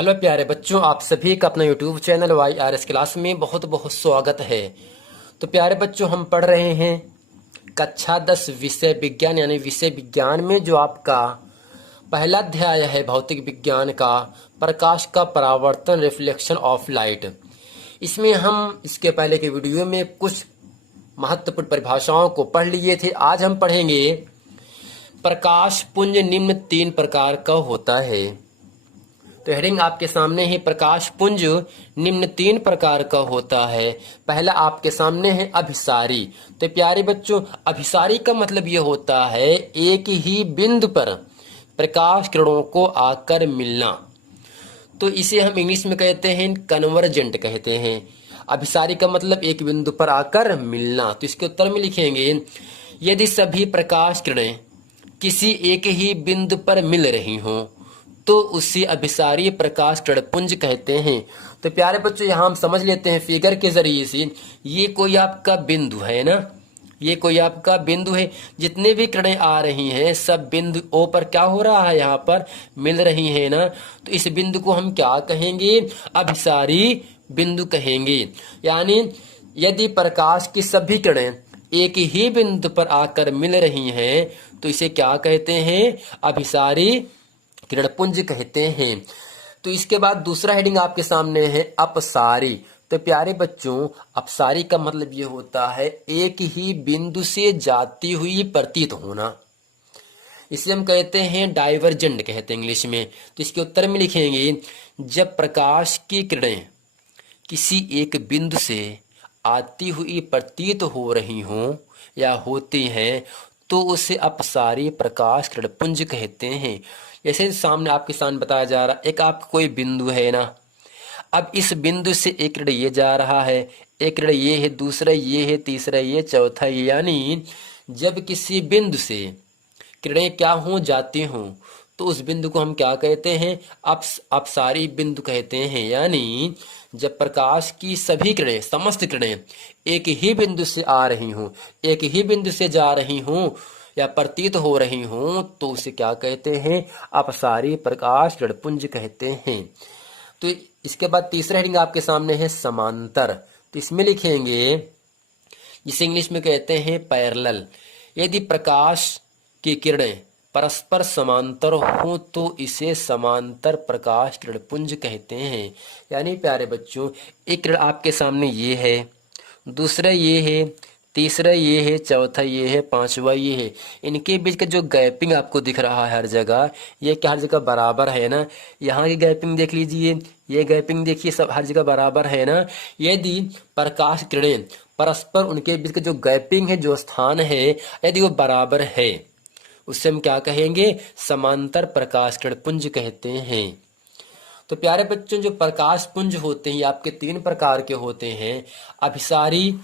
Hello प्यारे बच्चों, आप सभी का अपना यूट्यूब चैनल YRS क्लास में बहुत बहुत स्वागत है। तो प्यारे बच्चों, हम पढ़ रहे हैं कक्षा 10 विषय विज्ञान यानी विषय विज्ञान में जो आपका पहला अध्याय है भौतिक विज्ञान का, प्रकाश का परावर्तन, रिफ्लेक्शन ऑफ लाइट। इसमें हम इसके पहले के वीडियो में कुछ महत्वपूर्ण परिभाषाओं को पढ़ लिए थे। आज हम पढ़ेंगे प्रकाश पुंज निम्न 3 प्रकार का होता है। तो हेडिंग आपके सामने है, प्रकाश पुंज निम्न 3 प्रकार का होता है। पहला आपके सामने है अभिसारी। तो प्यारे बच्चों, अभिसारी का मतलब यह होता है एक ही बिंदु पर प्रकाश किरणों को आकर मिलना। तो इसे हम इंग्लिश में कहते हैं कन्वर्जेंट कहते हैं। अभिसारी का मतलब एक बिंदु पर आकर मिलना। तो इसके उत्तर में लिखेंगे, यदि सभी प्रकाश किरणें किसी एक ही बिंदु पर मिल रही हों तो उसे अभिसारी प्रकाश किरण पुंज कहते हैं। तो प्यारे बच्चों, यहाँ हम समझ लेते हैं फिगर के जरिए से, ये कोई आपका बिंदु है ना, ये कोई आपका बिंदु है। जितने भी किरणें आ रही हैं सब बिंदु ओ पर क्या हो रहा है, यहाँ पर मिल रही है ना। तो इस बिंदु को हम क्या कहेंगे, अभिसारी बिंदु कहेंगे। यानी यदि प्रकाश की सभी किरणें एक ही बिंदु पर आकर मिल रही हैं तो इसे क्या कहते हैं, अभिसारी किरणपुंज कहते हैं। तो इसके बाद दूसरा हेडिंग आपके सामने है अपसारी। तो प्यारे बच्चों, अपसारी का मतलब ये होता है एक ही बिंदु से जाती हुई प्रतीत होना। इसे हम कहते हैं डाइवर्जेंट कहते हैं इंग्लिश में। तो इसके उत्तर में लिखेंगे, जब प्रकाश की किरणें किसी एक बिंदु से आती हुई प्रतीत हो रही हों या होती हैं तो उसे अपसारी प्रकाश किरणपुंज कहते हैं। जैसे सामने आपके सामने बताया जा रहा, एक आपका कोई बिंदु है ना। अब इस बिंदु से एक किरण ये जा रहा है, एक किरण ये है, दूसरा ये है, तीसरा ये, चौथा ये। यानी जब किसी बिंदु से किरणें क्या हों, जाती हों, तो उस बिंदु को हम क्या कहते हैं, अपसारी बिंदु कहते हैं। यानी जब प्रकाश की सभी किरणें, समस्त किरणें एक ही बिंदु से आ रही हों, एक ही बिंदु से जा रही हों या प्रतीत हो रही हों तो उसे क्या कहते हैं, अपसारी प्रकाश किरणपुंज कहते हैं। तो इसके बाद तीसरा हेडिंग आपके सामने है समांतर। तो इसमें लिखेंगे, जिसे इंग्लिश में कहते हैं पैरेलल। यदि प्रकाश की किरणें परस्पर समांतर हो तो इसे समांतर प्रकाश किरणपुंज कहते हैं। यानी प्यारे बच्चों, एक किरण आपके सामने ये है, दूसरा ये है, तीसरा ये है, चौथा ये है, पांचवा ये है। इनके बीच का जो गैपिंग आपको दिख रहा है हर जगह, ये क्या हर जगह बराबर है ना। यहाँ की गैपिंग देख लीजिए, ये गैपिंग देखिए, सब हर जगह बराबर है ना। यदि प्रकाश किरणें परस्पर उनके बीच का जो गैपिंग है, जो स्थान है, यदि वो बराबर है उससे हम क्या कहेंगे, समांतर प्रकाश किरणपुंज कहते हैं। तो प्यारे बच्चों, जो प्रकाश पुंज होते हैं आपके 3 प्रकार के होते हैं, अभिसारी,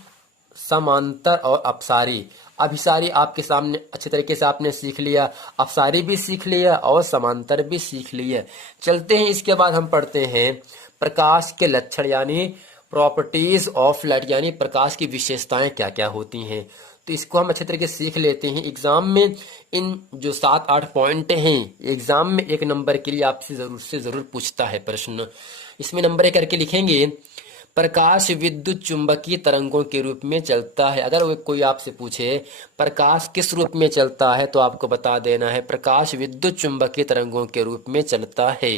समांतर और अपसारी। अभिसारी आपके सामने अच्छे तरीके से आपने सीख लिया, अपसारी भी सीख लिया और समांतर भी सीख लिया। चलते हैं, इसके बाद हम पढ़ते हैं प्रकाश के लक्षण यानी प्रॉपर्टीज ऑफ लाइट, यानी प्रकाश की विशेषताएं क्या क्या होती हैं। तो इसको हम अच्छे तरीके से सीख लेते हैं। एग्जाम में इन जो 7-8 पॉइंट हैं, एग्जाम में 1 नंबर के लिए आपसे जरूर पूछता है प्रश्न। इसमें नंबर 1 करके लिखेंगे, प्रकाश विद्युत चुंबकीय तरंगों के रूप में चलता है। अगर कोई आपसे पूछे प्रकाश किस रूप में चलता है तो आपको बता देना है प्रकाश विद्युत चुंबकीय तरंगों के रूप में चलता है।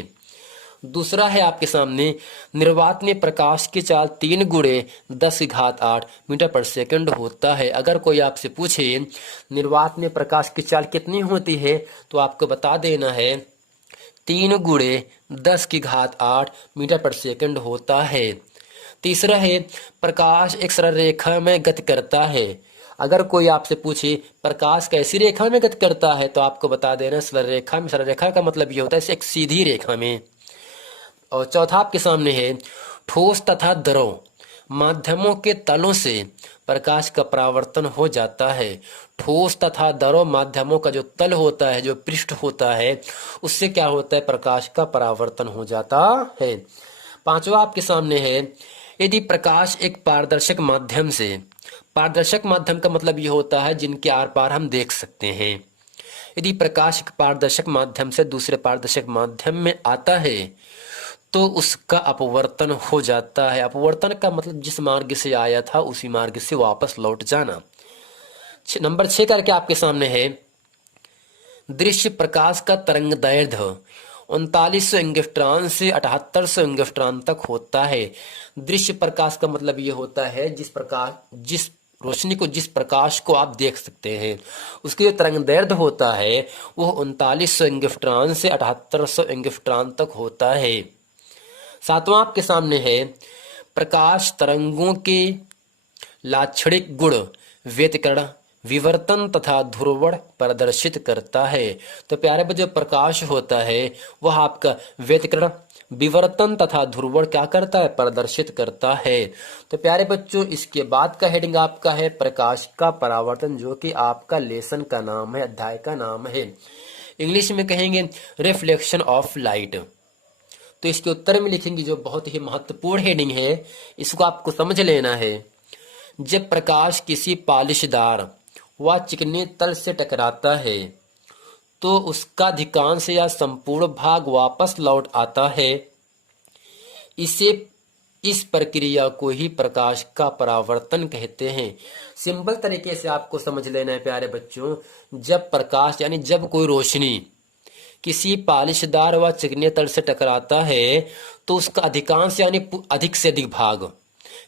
दूसरा है आपके सामने, निर्वात में प्रकाश की चाल 3 गुणे 10⁸ मीटर पर सेकंड होता है। अगर कोई आपसे पूछे निर्वात में प्रकाश की चाल कितनी होती है तो आपको बता देना है 3 गुणे 10⁸ मीटर पर सेकंड होता है। तीसरा है, प्रकाश एक सरल रेखा में गति करता है। अगर कोई आपसे पूछे प्रकाश कैसी रेखा में गति करता है तो आपको बता देना सरल रेखा में। सरल रेखा का मतलब ये होता है एक सीधी रेखा में। और चौथा आपके सामने है, ठोस तथा द्रव माध्यमों के तलों से प्रकाश का परावर्तन हो जाता है। ठोस तथा द्रव माध्यमों का जो तल होता है, जो पृष्ठ होता है, उससे क्या होता है, प्रकाश का परावर्तन हो जाता है। पांचवा आपके सामने है, यदि प्रकाश एक पारदर्शक माध्यम से, पारदर्शक माध्यम का मतलब ये होता है जिनके आर पार हम देख सकते हैं। यदि प्रकाश एक पारदर्शक माध्यम से दूसरे पारदर्शक माध्यम में आता है तो उसका अपवर्तन हो जाता है। अपवर्तन का मतलब जिस मार्ग से आया था उसी मार्ग से वापस लौट जाना। नंबर 6 करके आपके सामने है, दृश्य प्रकाश का तरंग दैर्ध्य 3900 एंगस्ट्रॉन से 7800 एंगस्ट्रॉन तक होता है। दृश्य प्रकाश का मतलब ये होता है जिस रोशनी को, जिस प्रकाश को आप देख सकते हैं, उसकी जो तरंग दैर्ध्य होता है वो 3900 एंगस्ट्रॉन से 7800 एंगस्ट्रॉन तक होता है। सातवां आपके सामने है, प्रकाश तरंगों के लाक्षणिक गुण व्यतिकरण, विवर्तन तथा ध्रुवण प्रदर्शित करता है। तो प्यारे बच्चों, प्रकाश होता है वह आपका व्यतिकरण, विवर्तन तथा ध्रुवण क्या करता है, प्रदर्शित करता है। तो प्यारे बच्चों, इसके बाद का हेडिंग आपका है प्रकाश का परावर्तन, जो कि आपका लेसन का नाम है, अध्याय का नाम है। इंग्लिश में कहेंगे रिफ्लेक्शन ऑफ लाइट। तो इसके उत्तर में लिखेंगे, जो बहुत ही महत्वपूर्ण हेडिंग है, इसको आपको समझ लेना है। जब प्रकाश किसी पॉलिशदार व चिकने तल से टकराता है तो उसका अधिकांश या संपूर्ण भाग वापस लौट आता है। इस प्रक्रिया को ही प्रकाश का परावर्तन कहते हैं। सिंपल तरीके से आपको समझ लेना है प्यारे बच्चों, जब प्रकाश यानी जब कोई रोशनी किसी पॉलिशदार व चिकने तल से टकराता है तो उसका अधिकांश यानी अधिक से अधिक भाग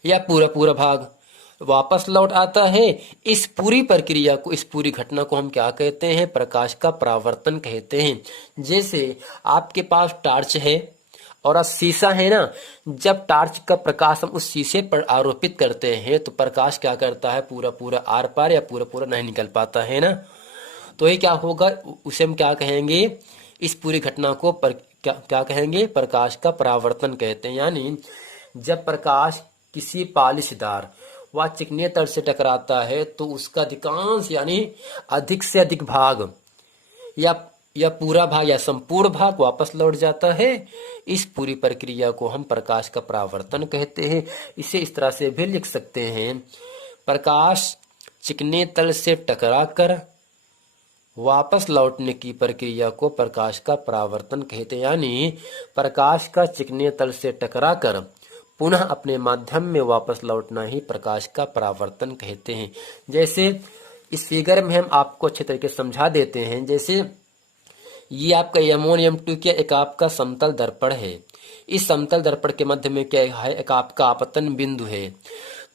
या पूरा भाग वापस लौट आता है। इस पूरी प्रक्रिया को, इस पूरी घटना को हम क्या कहते हैं, प्रकाश का परावर्तन कहते हैं। जैसे आपके पास टॉर्च है और शीशा है ना, जब टॉर्च का प्रकाश हम उस शीशे पर आरोपित करते हैं तो प्रकाश क्या करता है, पूरा आर पार या पूरा नहीं निकल पाता है ना। तो ये क्या होगा, उसे हम क्या कहेंगे, इस पूरी घटना को क्या कहेंगे, प्रकाश का परावर्तन कहते हैं। यानी जब प्रकाश किसी पॉलिशदार व चिकने तल से टकराता है तो उसका अधिकांश यानी अधिक से अधिक भाग या पूरा भाग या संपूर्ण भाग वापस लौट जाता है। इस पूरी प्रक्रिया को हम प्रकाश का परावर्तन कहते हैं। इसे इस तरह से भी लिख सकते हैं, प्रकाश चिकने तल से टकराकर वापस लौटने की प्रक्रिया को प्रकाश का परावर्तन कहते हैं। यानी प्रकाश का चिकने तल से टकराकर पुनः अपने माध्यम में वापस लौटना ही प्रकाश का परावर्तन कहते हैं। जैसे इस फिगर में हम आपको अच्छे तरीके से समझा देते हैं। जैसे ये आपका M1 M2 का एक आपका समतल दर्पण है। इस समतल दर्पण के मध्य में क्या है, एक आपका आपतन बिंदु है।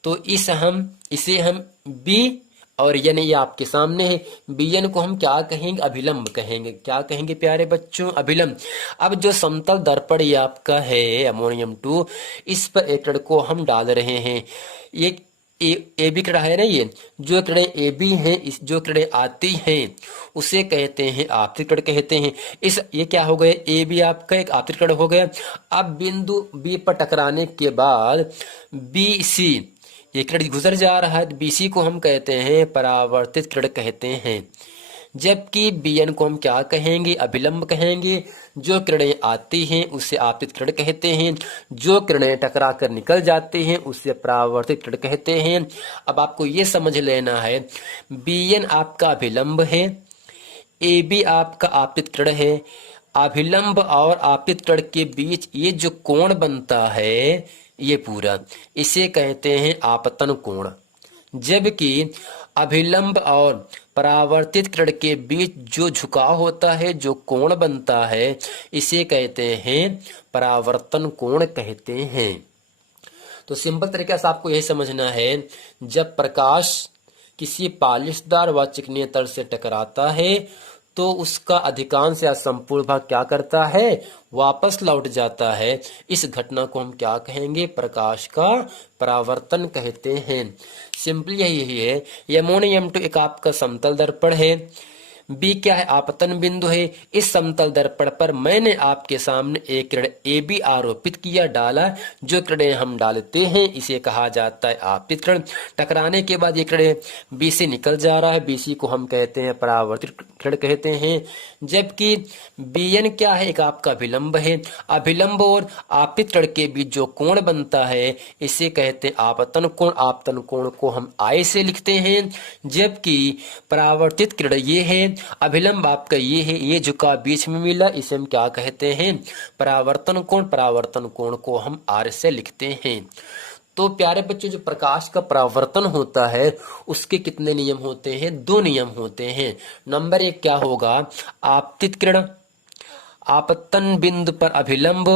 तो इसे हम B और यानी ये आपके सामने है, बीएन को हम क्या कहेंगे, अभिलंब कहेंगे। क्या कहेंगे प्यारे बच्चों, अभिलंब। अब जो समतल दर्पण ये आपका है M1 M2, इस पर एक किरण को हम डाल रहे हैं। ये ए बी किरण है ना, ये जो किरणें ए बी हैं, इस जो किरणें आती हैं उसे कहते हैं आपतित किरण कहते हैं। ये क्या हो गया, ए बी आपका एक आपतित किरण हो गया। अब बिंदु बी पर टकराने के बाद बी सी ये किरण गुजर जा रहा है, बीसी को हम कहते हैं परावर्तित किरण कहते हैं। जबकि बीएन को हम क्या कहेंगे, अभिलंब कहेंगे। जो किरणें आती हैं उसे आपतित किरण कहते हैं, जो किरणें टकरा कर निकल जाती हैं उसे परावर्तित किरण कहते हैं। अब आपको ये समझ लेना है, बीएन आपका अभिलंब है, ए बी आपका आपतित किरण है। अभिलंब और आपतित किरण के बीच ये जो कोण बनता है, ये पूरा इसे कहते हैं आपतन कोण। जबकि अभिलंब और परावर्तित किरण के बीच जो झुकाव होता है, जो कोण बनता है, इसे कहते हैं परावर्तन कोण कहते हैं। तो सिंपल तरीके से आपको यही समझना है, जब प्रकाश किसी पॉलिशदार व चिकने तल से टकराता है तो उसका अधिकांश या संपूर्ण भाग क्या करता है, वापस लौट जाता है। इस घटना को हम क्या कहेंगे, प्रकाश का परावर्तन कहते हैं। सिंपली यही है। M1 M2 एक आपका समतल दर्पण है, बी क्या है, आपतन बिंदु है। इस समतल दर्पण पर मैंने आपके सामने एक किरण ए बी आरोपित किया, डाला। जो किरणें हम डालते हैं इसे कहा जाता है आपतित किरण। टकराने के बाद ये किरण बी से निकल जा रहा है, बीसी को हम कहते हैं परावर्तित किरण कहते हैं। जबकि बीएन क्या है, एक आपका अभिलंब है। अभिलंब और आपतित किरण के बीच जो कोण बनता है इसे कहते हैं आपतन कोण। आपतन कोण को हम आई से लिखते हैं। जबकि परावर्तित किरण ये है अभिलंब आपका ये है, ये झुका बीच में मिला, इसे हम क्या कहते हैं? परावर्तन कोण। परावर्तन कोण को हम R से लिखते हैं। तो प्यारे बच्चों, जो प्रकाश का परावर्तन होता है उसके कितने नियम होते हैं? 2 नियम होते हैं। नंबर 1 क्या होगा? आपतित किरण, आपतन बिंदु पर अभिलंब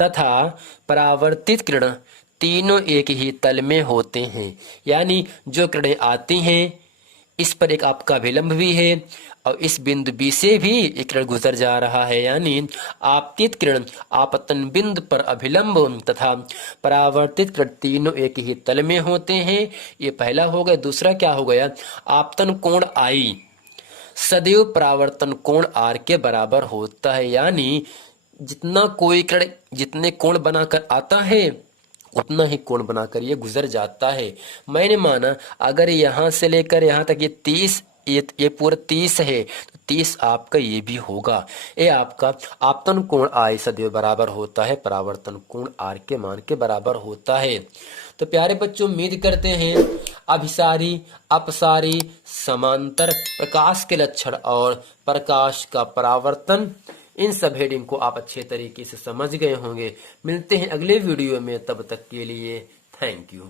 तथा परावर्तित किरण तीनों एक ही तल में होते हैं। यानी जो किरणें आती हैं इस पर एक आपका अभिलंब भी है और इस बिंदु बी से भी एक किरण गुजर जा रहा है। यानी आपतित किरण आपतन बिंदु पर अभिलंब तथा परावर्तित किरण तीनों एक ही तल में होते हैं। ये पहला हो गया। दूसरा क्या हो गया? आपतन कोण आई सदैव परावर्तन कोण R के बराबर होता है। यानी जितना कोई किरण जितने कोण बनाकर आता है उतना ही कोण बनाकर ये गुजर जाता है। मैंने माना अगर यहाँ से लेकर यहाँ तक ये 30, ये पूरा 30 है तो 30 आपका ये भी होगा। ये आपका आपतन कोण I सदैव बराबर होता है परावर्तन कोण R के मान के बराबर होता है। तो प्यारे बच्चों, उम्मीद करते हैं अभिसारी, अपसारी, समांतर, प्रकाश के लक्षण और प्रकाश का परावर्तन, इन सब हेडिंग को आप अच्छे तरीके से समझ गए होंगे। मिलते हैं अगले वीडियो में, तब तक के लिए थैंक यू।